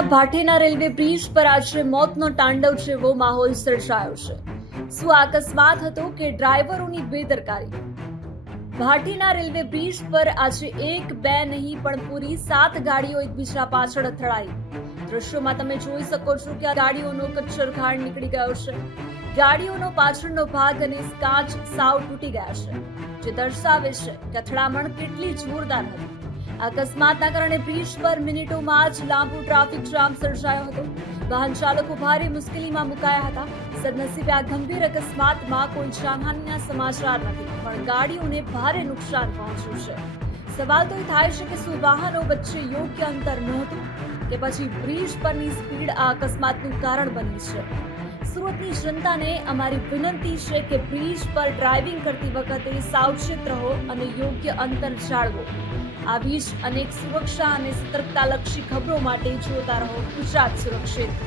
સુરતના ભાટેના railway bridge પર આજે મોતનો તાંડવ જેવો માહોલ સર્જાયો છે। શું અકસ્માત હતો કે ડ્રાઈવરોની બેદરકારી? ભાટીના રેલવે બ્રિજ પર આજે એક બે નહીં પણ પૂરી 7 ગાડીઓ એકબીજા પાછળ અથડાઈ। દ્રશ્યોમાં તમે જોઈ શકો છો કે આ ગાડીઓનો કચ્છરઘાણ નીકળી ગયો છે। ગાડીઓનો પાછળનો ભાગ અને કાચ સાવ તૂટી ગયા છે, જે દર્શાવે છે કે અથડામણ કેટલી જોરદાર હતી। અકસ્માતના કારણે બ્રિજ પર મિનિટોમાં જ લાંબો ટ્રાફિક જામ સર્જાયો હતો। વાહન ચાલકો ભારે મુશ્કેલીમાં મુકાયા હતા। સદનસીબે આ ગંભીર અકસ્માતમાં કોઈ જાનહાનિના સમાચાર નથી, પણ ગાડીઓને ભારે નુકસાન પહોંચ્યું છે। સવાલ તો એ થાય છે કે શું વાહનો વચ્ચે યોગ્ય અંતર નહોતું કે પછી બ્રિજ પરની સ્પીડ આ અકસ્માતનું કારણ બની છે? સુરતની જનતાને અમારી વિનંતી છે કે બ્રિજ પર ડ્રાઇવિંગ કરતી વખતે સાવચેત રહો અને યોગ્ય અંતર જાળવો। આવી જ અનેક સુરક્ષા અને સતર્કતાલક્ષી ખબરો માટે જોતા રહો ગુજરાત સુરક્ષિત।